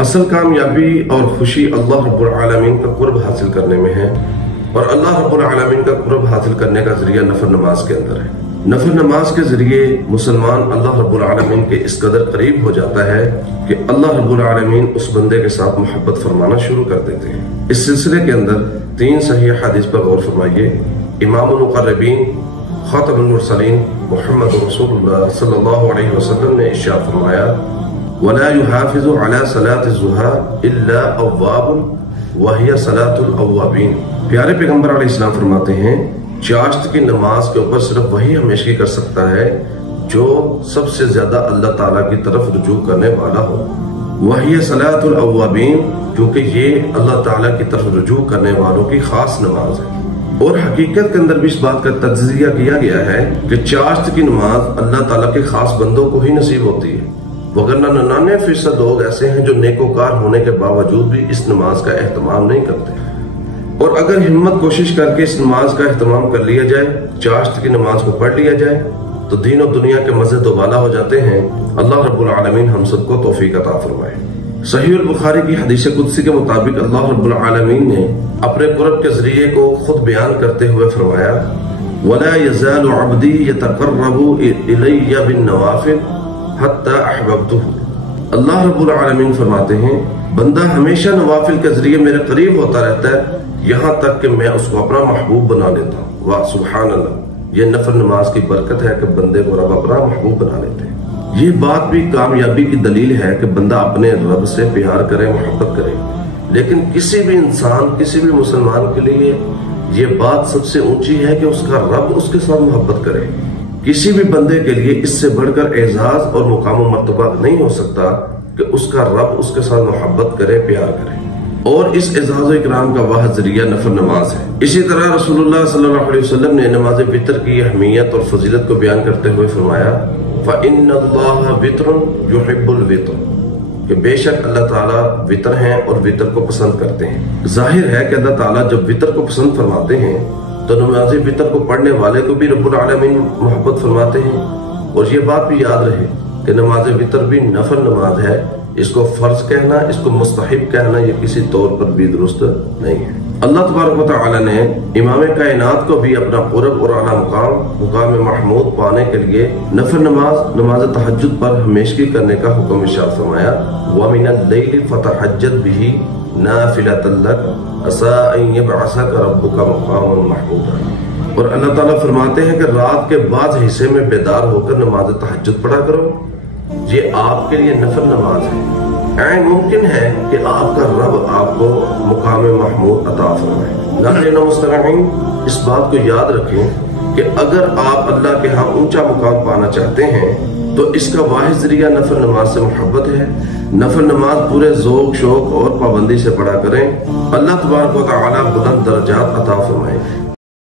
اصل کامیابی اور خوشی اللہ رب العالمین کا قرب حاصل کرنے میں ہے، اور اللہ رب العالمین کا قرب حاصل کرنے کا ذریعہ نفل نماز کے اندر ہے۔ نفل نماز کے ذریعے مسلمان اللہ رب العالمین کے اس قدر قریب ہو جاتا ہے کہ اللہ رب العالمین اس بندے کے ساتھ محبت فرمانا شروع کر دیتے ہیں۔ اس سلسلے کے اندر 3 صحیح حدیث پر غور فرمائیے۔ امام المقربین خاتم المرسلین محمد رسول اللہ صلی اللہ علیہ وسلم نے ارشاد فرمایا، وَلَا يُحَافِظُ عَلَى صَلَاةِ الضُّحَىٰ إِلَّا أَوَّابٌ وَهِيَ صَلَاةُ الْأَوَّابِينَ۔ پیارے پیغمبر علیہ السلام فرماتے ہیں، چاشت کی نماز کے اوپر صرف وہی ہمیشگی کر سکتا ہے جو سب سے زیادہ اللہ تعالیٰ کی طرف رجوع کرنے والا ہو۔ وَهِيَ صَلَاةُ الْأَوَّابِينَ، کیونکہ یہ اللہ تعالیٰ کی طرف رجوع کرنے والوں کی خاص نماز ہے۔ اور حقیقت کے اندر بھی اس بات کا تجزیہ کیا گیا ہے کہ چاشت کی نماز اللہ تعالیٰ کے خاص بندوں کو ہی نصیب ہوتی ہے، وگرنہ 99% لوگ ایسے ہیں جو نیکوکار ہونے کے باوجود بھی اس نماز کا اہتمام نہیں کرتے۔ اور اگر ہمت کوشش کر کے اس نماز کا اہتمام کر لیا جائے، چاشت کی نماز کو پڑھ لیا جائے، تو دین و دنیا کے مزے دوبالا ہو جاتے ہیں۔ اللہ رب العالمین ہم سب کو توفیق عطا فرمائے۔ صحیح البخاری کی حدیث قدسی کے مطابق اللہ رب العالمین نے اپنے قرب کے ذریعے کو خود بیان کرتے ہوئے فرمایا، وَلَا يَزَالُ عَبْدِي يَتَقَرَّبُ إِلَيَّ بِالنَّوَافِلِ حَتَّى أَحْبَبْتُهُ۔ اللہ رب العالمین فرماتے ہیں، بندہ ہمیشہ نوافل کے ذریعے میرے قریب ہوتا رہتا ہے یہاں تک کہ میں اس کو اپنا محبوب بنا لیتا ہوں۔ واہ سبحان اللہ، یہ نفل نماز کی برکت ہے کہ بندے کو رب اپنا محبوب بنا لیتے ہیں۔ یہ بات بھی کامیابی کی دلیل ہے کہ بندہ اپنے رب سے پیار کرے، محبت کرے، لیکن کسی بھی انسان، کسی بھی مسلمان کے لیے یہ بات سب سے اونچی ہے کہ اس کا رب اس کے ساتھ محبت کرے۔ کسی بھی بندے کے لیے اس سے بڑھ کر اعزاز اور مقام و مرتبہ نہیں ہو سکتا کہ اس کا رب اس کے ساتھ محبت کرے، پیار کرے، اور اس اعزاز و اکرام کا واحد ذریعہ نفل نماز ہے۔ اسی طرح رسول اللہ صلی اللہ علیہ وسلم نے نماز وتر کی اہمیت اور فضیلت کو بیان کرتے ہوئے فرمایا، فَإِنَّ اللَّهَ وِتْرٌ يُحِبُّ الْوِتْرَ، کہ بے شک اللہ تعالیٰ وطر ہیں اور وطر کو پسند کرتے ہیں۔ ظاہر ہے کہ اللہ تعالیٰ جب وطر کو پسند فرماتے ہیں تو نماز وطر کو پڑھنے والے کو بھی رب العالمین محبت فرماتے ہیں۔ اور یہ بات بھی یاد رہے کہ نماز وطر بھی نفل نماز ہے، اس کو فرض کہنا، اس کو مستحب کہنا یہ کسی طور پر بھی درست نہیں ہے۔ اللہ تبارک و تعالی نے امام کائنات کو بھی اپنا قرب اور اعلیٰ مقام محمود پانے کے لیے نفل نماز تہجد پر ہمیشگی کرنے کا حکم ارشاد فرمایا، وَمِنَ اللَّيْلِ فَتَہَجَّدْ بِهِ نَافِلَةً لَكَ عَسَىٰ أَن يَبْعَثَكَ رَبُّكَ مَقَامًا مَحْمُودًا۔ اور اللہ تعالیٰ فرماتے ہیں کہ رات کے بعض حصے میں بیدار ہو کر نماز تہجد پڑھا کرو، یہ آپ کے لیے نفل نماز ہے۔ عین ممکن ہے کہ آپ کا رب آپ کو مقام محمود عطا فرمائے۔ ناظرین و مستمعین، اس بات کو یاد رکھیں کہ اگر آپ اللہ کے ہاں اونچا مقام پانا چاہتے ہیں تو اس کا واحد ذریعہ نفل نماز سے محبت ہے۔ نفل نماز پورے ذوق، شوق اور پابندی سے پڑھا کریں، اللہ تبارک و تعالیٰ بلند درجات عطا فرمائے۔